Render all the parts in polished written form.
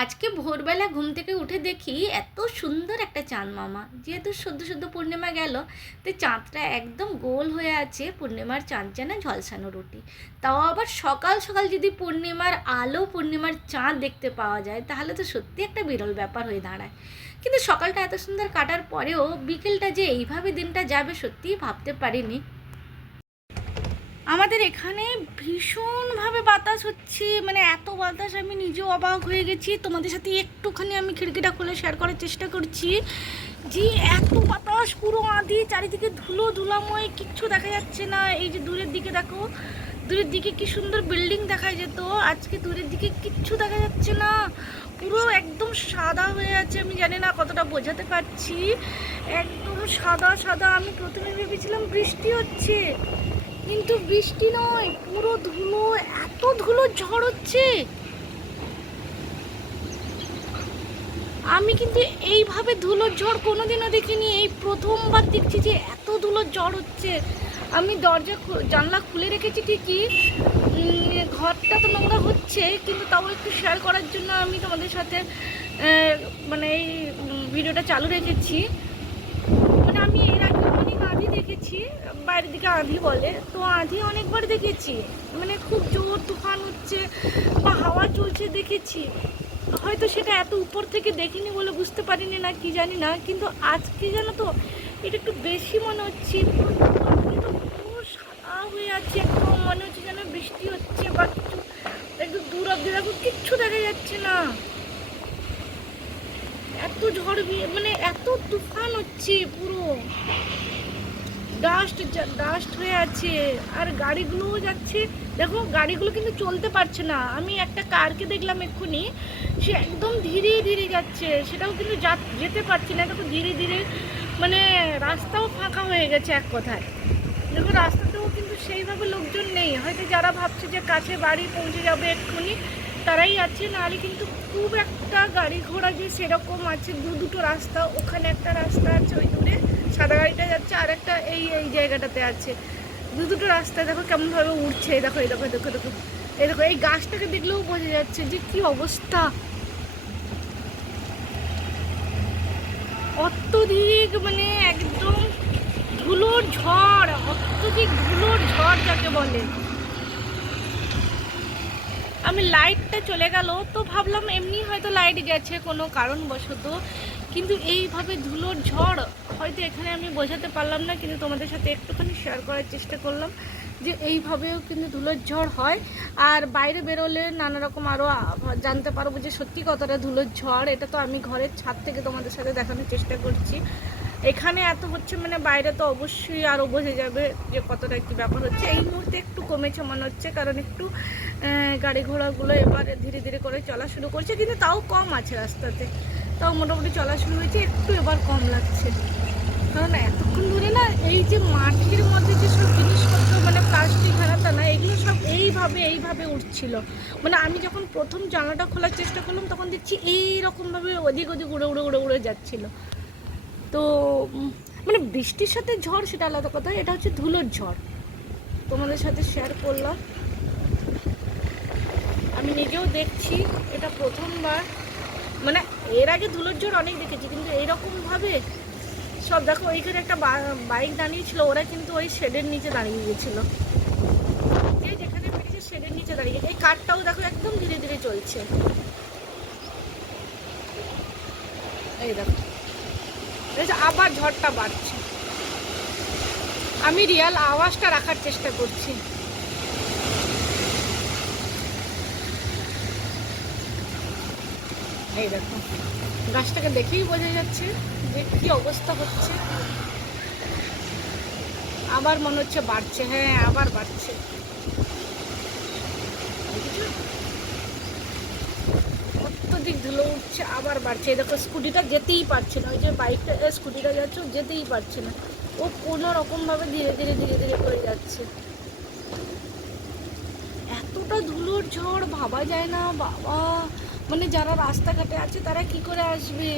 আজকে ভোরবেলা ঘুম থেকে উঠে দেখি এত সুন্দর একটা চাঁদ মামা। যেহেতু সদ্য সদ্য পূর্ণিমা গেল, তো চাঁদটা একদম গোল হয়ে আছে। পূর্ণিমার চাঁদ যেন ঝলসানো রুটি। তাও আবার সকাল সকাল যদি পূর্ণিমার আলো, পূর্ণিমার চাঁদ দেখতে পাওয়া যায়, তাহলে তো সত্যি একটা বিরল ব্যাপার হয়ে দাঁড়ায়। কিন্তু সকালটা এত সুন্দর কাটার পরেও বিকেলটা যে এইভাবে দিনটা যাবে সত্যিই ভাবতে পারিনি। আমাদের এখানে ভীষণভাবে বাতাস হচ্ছে, মানে এত বাতাস আমি নিজেও অবাক হয়ে গেছি। তোমাদের সাথে একটুখানি আমি খিড়কিটা খুলে শেয়ার করার চেষ্টা করছি যে এত বাতাস, পুরো আঁধি, চারিদিকে ধুলো ধুলাময়, কিচ্ছু দেখা যাচ্ছে না। এই যে দূরের দিকে দেখো, দূরের দিকে কি সুন্দর বিল্ডিং দেখা যেত, আজকে দূরের দিকে কিচ্ছু দেখা যাচ্ছে না। পুরো একদম সাদা হয়ে আছে। আমি জানি না কতটা বোঝাতে পারছি, একদম সাদা সাদা। আমি প্রথমে ভেবেছিলাম বৃষ্টি হচ্ছে, কিন্তু বৃষ্টি নয়, পুরো ধুলো। এত ধুলো ঝড় হচ্ছে, আমি কিন্তু এইভাবে ধুলোর ঝড় কোনোদিনও দেখিনি। এই প্রথমবার দেখছি যে এত ধুলোর ঝড় হচ্ছে। আমি দরজা জানলা খুলে রেখেছি ঠিকই, ঘরটা তো নোংরা হচ্ছে, কিন্তু তাও একটু শেয়ার করার জন্য আমি তোমাদের সাথে মানে এই ভিডিওটা চালু রেখেছি। মানে আমি এর আগে অনেক আঁধি দেখেছি, বাইরের দিকে আঁধি বলে, তো আঁধি অনেকবার দেখেছি, মানে খুব জোর তুফান হচ্ছে বা হাওয়া চলছে দেখেছি। হয়তো সেটা এত উপর থেকে দেখিনি বলে বুঝতে পারিনি, না কি জানি না, কিন্তু আজকে জানো তো এটা একটু বেশি মনে হচ্ছে। পুরো সাদা হয়ে আছে, একদম মনে হচ্ছে যেন বৃষ্টি হচ্ছে বা কিছু। একটু দূর অব্দি দেখো, কিচ্ছু দেখা যাচ্ছে না। এত ঝড়, মানে এত তুফান হচ্ছে, পুরো ডাস্ট ডাস্ট হয়ে আছে। আর গাড়িগুলোও যাচ্ছে, দেখো গাড়িগুলো কিন্তু চলতে পারছে না। আমি একটা কারকে দেখলাম এক্ষুনি, সে একদম ধীরে ধীরে যাচ্ছে, সেটাও কিন্তু যেতে পারছে না, দেখো ধীরে ধীরে। মানে রাস্তাও ফাঁকা হয়ে গেছে এক কথায়। দেখো রাস্তাতেও কিন্তু সেইভাবে লোকজন নেই। হয়তো যারা ভাবছে যে কাছে বাড়ি পৌঁছে যাবে এক্ষুনি, তারাই আছে, নাহলে কিন্তু খুব একটা গাড়ি ঘোড়া যে সেরকম আছে। দুটো রাস্তা, ওখানে একটা রাস্তা আছে ওই দূরে, সাদা গাড়িটা যাচ্ছে, আর একটা এই এই জায়গাটাতে আছে। দুটো রাস্তা দেখো কেমনভাবে উঠছে। এই দেখো, এই দেখো, দেখো দেখো, এই দেখো, এই গাছটাকে দেখলেও বোঝা যাচ্ছে যে কি অবস্থা। অত্যধিক, মানে একদম ধুলোর ঝড়, অত্যধিক ধুলোর ঝড় যাকে বলে। আমি লাইটটা চলে গেল তো ভাবলাম এমনি হয়তো লাইট গেছে কোনো কারণবশত, কিন্তু এইভাবে ধুলোর ঝড় হয়তো এখানে আমি বোঝাতে পারলাম না, কিন্তু তোমাদের সাথে একটুখানি শেয়ার করার চেষ্টা করলাম যে এইভাবেও কিন্তু ধুলোর ঝড় হয়। আর বাইরে বেরোলে নানা রকম আরও জানতে পারবো যে সত্যি কতটা ধুলোর ঝড়। এটা তো আমি ঘরের ছাদ থেকে তোমাদের সাথে দেখানোর চেষ্টা করছি। এখানে এত হচ্ছে, মানে বাইরে তো অবশ্যই আরও বোঝা যাবে যে কতটা কী ব্যাপার হচ্ছে। এই মুহূর্তে একটু কমেছে মনে হচ্ছে, কারণ একটু গাড়ি ঘোড়াগুলো এবার ধীরে ধীরে করে চলা শুরু করছে, কিন্তু তাও কম আছে রাস্তাতে, তাও মোটামুটি চলা শুরু হয়েছে, একটু এবার কম লাগছে। কারণ এতক্ষণ ধরে না এই যে মাটির মধ্যে যেসব জিনিসপত্র, মানে প্লাস্টিক হারাতা না, এগুলো সব এইভাবে এইভাবে উঠছিল। মানে আমি যখন প্রথম জানলাটা খোলার চেষ্টা করলাম, তখন দেখছি এইরকমভাবে ওদিক ওদিক উড়ে উড়ে উড়ে উড়ে যাচ্ছিলো। তো মানে বৃষ্টির সাথে ঝড় সেটা আলাদা কথা, এটা হচ্ছে ধুলোর ঝড়। তোমাদের সাথে শেয়ার করলাম, আমি নিজেও দেখছি, এটা প্রথমবার। মানে এর আগে ধুলোর ঝড় অনেক দেখেছি, কিন্তু এইরকমভাবে সব দেখো। ওইখানে একটা বাইক দাঁড়িয়েছিল, ওরা কিন্তু ওই শেডের নিচে দাঁড়িয়ে গিয়েছিল, যে যেখানে বেরিয়েছে শেডের নিচে দাঁড়িয়ে। এই কারটাও দেখো একদম ধীরে ধীরে চলছে, এই দেখো আবার ঝড়টা বাড়ছে। আমি রিয়াল আওয়াজটা রাখার চেষ্টা করছি। এই দেখো, গাছটাকে দেখেই বোঝা যাচ্ছে যে কি অবস্থা হচ্ছে। আবার মনে হচ্ছে বাড়ছে, হ্যাঁ আবার বাড়ছে। অত্যধিক ধুলো উঠছে, আবার বাড়ছে। এই দেখো স্কুটিটা যেতেই পারছে না, ওই যে বাইকটা স্কুটিটা যাচ্ছে ও যেতেই পারছে না, ও কোনো রকমভাবে ধীরে ধীরে ধীরে ধীরে করে যাচ্ছে। এতটা ধুলোর ঝড় ভাবা যায় না বাবা। মানে যারা রাস্তাঘাটে আছে তারা কি করে আসবে।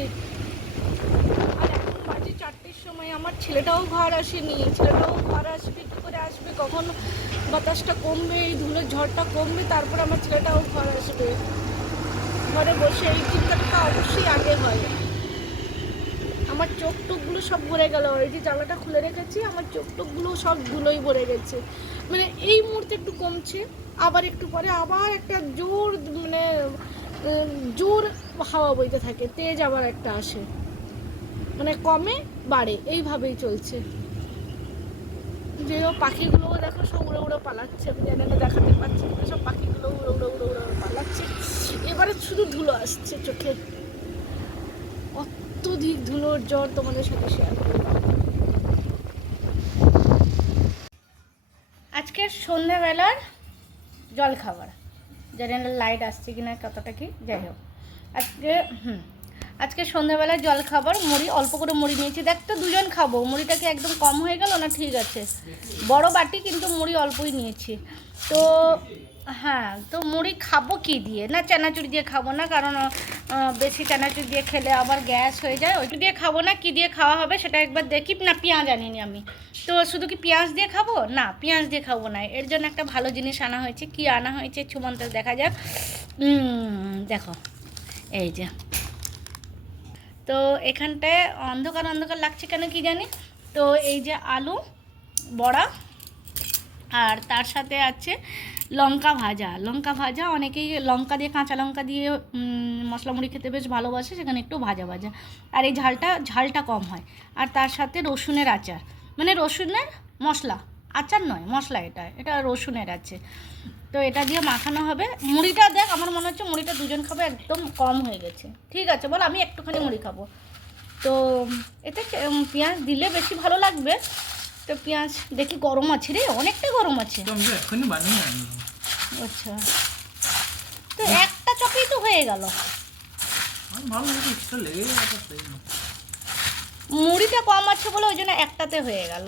আর এখন বাজে 4টের সময়, আমার ছেলেটাও ঘর আসেনি, ছেলেটাও ঘর আসবে কী করে আসবে, কখন বাতাসটা কমবে, এই ধুলোর ঝড়টা কমবে, তারপর আমার ছেলেটাও ঘর আসবে। ঘরে বসে এই চিন্তাটা অবশ্যই আগে হয়। আমার চোখ টোকগুলো সব ভরে গেল, এই যে জানলাটা খুলে রেখেছি, আমার চোখ টোকগুলো সব ধুলোই ভরে গেছে। মানে এই মুহূর্তে একটু কমছে, আবার একটু পরে আবার একটা জোর মানে জোর হাওয়া বইতে থাকে, তেজ আবার একটা আসে, মানে কমে বাড়ে, এইভাবেই চলছে। যে পাখিগুলোও দেখো সব উড়ে উড়ে পালাচ্ছে, আমি জানি না দেখাতে পাচ্ছি না, সব পাখিগুলো উড়ে উড়ে উড়ে উড়ে পালাচ্ছে। এবারে শুধু ধুলো আসছে চোখে, অত্যধিক ধুলোর জ্বর তোমাদের সাথে শেয়ার করলাম। আজকের সন্ধ্যাবেলার জল খাবার, জানি না লাইট আসছে কিনা কতটা কি, যাই হোক আজকে সন্ধ্যাবেলায় জল খাবার মুড়ি, অল্প করে মুড়ি নিয়েছি। দেখ তো দুজন খাবো, মুড়িটাকে একদম কম হয়ে গেল না? ঠিক আছে, বড় বাটি কিন্তু মুড়ি অল্পই নিয়েছি। তো হ্যাঁ, তো মুড়ি খাবো কি দিয়ে? না চানাচুর দিয়ে খাবো না, কারণ বেশি চানাচুর দিয়ে খেলে আবার গ্যাস হয়ে যায়। ওইটা দিয়ে খাবো না, কি দিয়ে খাওয়া হবে সেটা একবার দেখি। না পেঁয়াজ আনিনি আমি, তো শুধু কি পেঁয়াজ দিয়ে খাবো? না, পেঁয়াজ দিয়ে খাবো না। এর জন্য একটা ভালো জিনিস আনা হয়েছে। কি আনা হয়েছে ছুমন্তের দেখা যাক। দেখো এই যে, তো এখানটায় অন্ধকার অন্ধকার লাগছে কেন কি জানি। তো এই যে আলু বড়া, আর তার সাথে আছে লঙ্কা ভাজা। লঙ্কা ভাজা, অনেকেই লঙ্কা দিয়ে, কাঁচা লঙ্কা দিয়ে মশলা মুড়ি খেতে বেশ ভালোবাসে, সেখানে একটু ভাজা ভাজা, আর এই ঝালটা কম হয়। আর তার সাথে রসুনের আচার, মানে রসুনের মশলা, আচার নয় মশলা, এটা রসুনের আছে। তো এটা দিয়ে মাখানো হবে। মুড়িটা দেখ, আমার মনে হচ্ছে মুড়িটা দুজন খাবে, একদম কম হয়ে গেছে। ঠিক আছে বল, আমি একটুখানি মুড়ি খাবো। তো এতে পেঁয়াজ দিলে বেশি ভালো লাগবে। তো পেঁয়াজ দেখি গরম আছে রে, অনেকটা গরম আছে। আচ্ছা, তো একটা চপেই তো হয়ে গেল। মুড়িটা কম আছে বলে ওই জন্য একটাতে হয়ে গেল।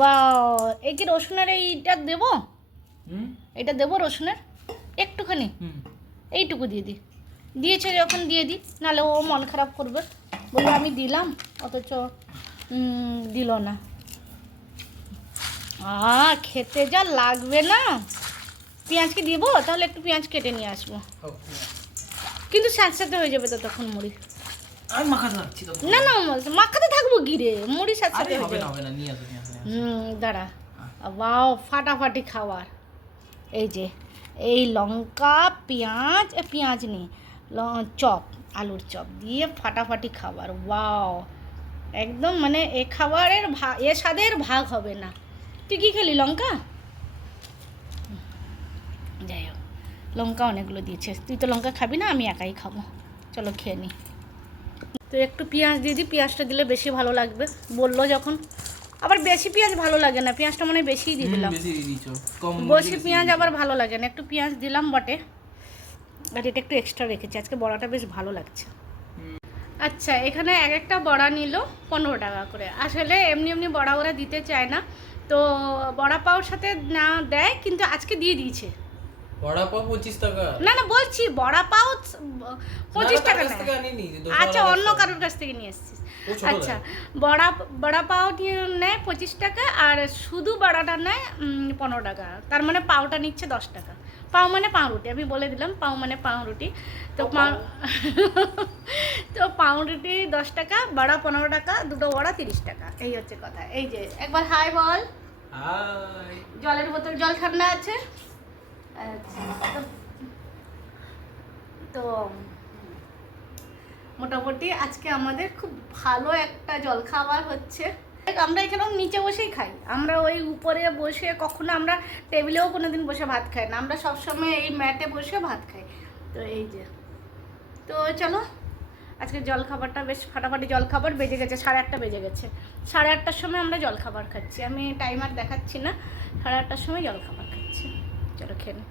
বা এই কি রসুনের এইটা দেবো? এটা দেবো রসুনের একটুখানি, এইটুকু দিয়ে দিই। দিয়েছে যখন দিয়ে দিই, নাহলে ও মন খারাপ করবে, বললো আমি দিলাম অথচ দিল না। খেতে যা লাগবে না। পেঁয়াজ কি দিব? তাহলে একটু পেঁয়াজ কেটে নিয়ে আসবো, কিন্তু স্যাঁতস্যাঁতে হয়ে যাবে তো তখন মুড়ি। না না, মাখাতে থাকবো গিরে, মুড়ি স্যাঁতস্যাঁতে হয়ে যাবে। দাঁড়া, বাও ফাটাফাটি খাবার। এই যে এই লঙ্কা পেঁয়াজ নেই, চপ, আলুর চপ দিয়ে ফাটাফাটি খাবার। ওয়াও, একদম মানে এ খাবারের এ স্বাদের ভাগ হবে না। তুই কী খেলি? লঙ্কা? যাই হোক, লঙ্কা অনেকগুলো দিয়েছে। তুই তো লঙ্কা খাবি না, আমি একাই খাবো। চলো খেয়ে নিই। তো একটু পেঁয়াজ দিয়ে দিই, পেঁয়াজটা দিলে বেশি ভালো লাগবে বললো যখন। আবার বেশি পেঁয়াজ ভালো লাগে না, পেঁয়াজটা মানে বেশিই দিয়ে দিলাম। বেশি পেঁয়াজ আবার ভালো লাগে না, একটু পেঁয়াজ দিলাম বটে, আর এটা একটু এক্সট্রা রেখেছি। আজকে বড়াটা বেশ ভালো লাগছে। আচ্ছা, এখানে এক একটা বড়া নিল 15 টাকা করে। আসলে এমনি এমনি বড়া ওরা দিতে চায় না, তো বড়া পাওয়ার সাথে না দেয়, কিন্তু আজকে দিয়ে দিয়েছে। বড়া পাও 25 টাকা? না না, বলছি বড়া পাও 25 টাকা না। আচ্ছা, অন্য কারোর কাছ থেকে নিয়ে এসেছিস। আচ্ছা, বড়া পাও নেয় 25 টাকা, আর শুধু বড়াটা নেয় 15 টাকা। তার মানে পাওটা নিচ্ছে 10 টাকা। পাও মানে পাউরুটি, আমি বলে দিলাম পাও মানে পাউরুটি। তো তো পাউরুটি 10 টাকা, বড়া 15 টাকা, দুটো বড়া 30 টাকা। এই হচ্ছে কথা। এই যে একবার হাই বল। হাই। জলের বোতল, জল ঠান্ডা আছে। আচ্ছা, তো মোটামুটি আজকে আমাদের খুব ভালো একটা জলখাবার হচ্ছে। আমরা এখানেও নিচে বসেই খাই, আমরা ওই উপরে বসে কখনো আমরা টেবিলেও কোনো দিন বসে ভাত খাই না, আমরা সবসময় এই ম্যাটে বসে ভাত খাই। তো এই যে, তো চলো আজকে জলখাবারটা বেশ ফাটাফাটি জলখাবার। বেজে গেছে 8:30 বেজে গেছে। 8:30টার সময় আমরা জলখাবার খাচ্ছি। আমি টাইমার দেখাচ্ছি না, 8:30টার সময় জলখাবার খাচ্ছি। চলো খেয়ে নিই।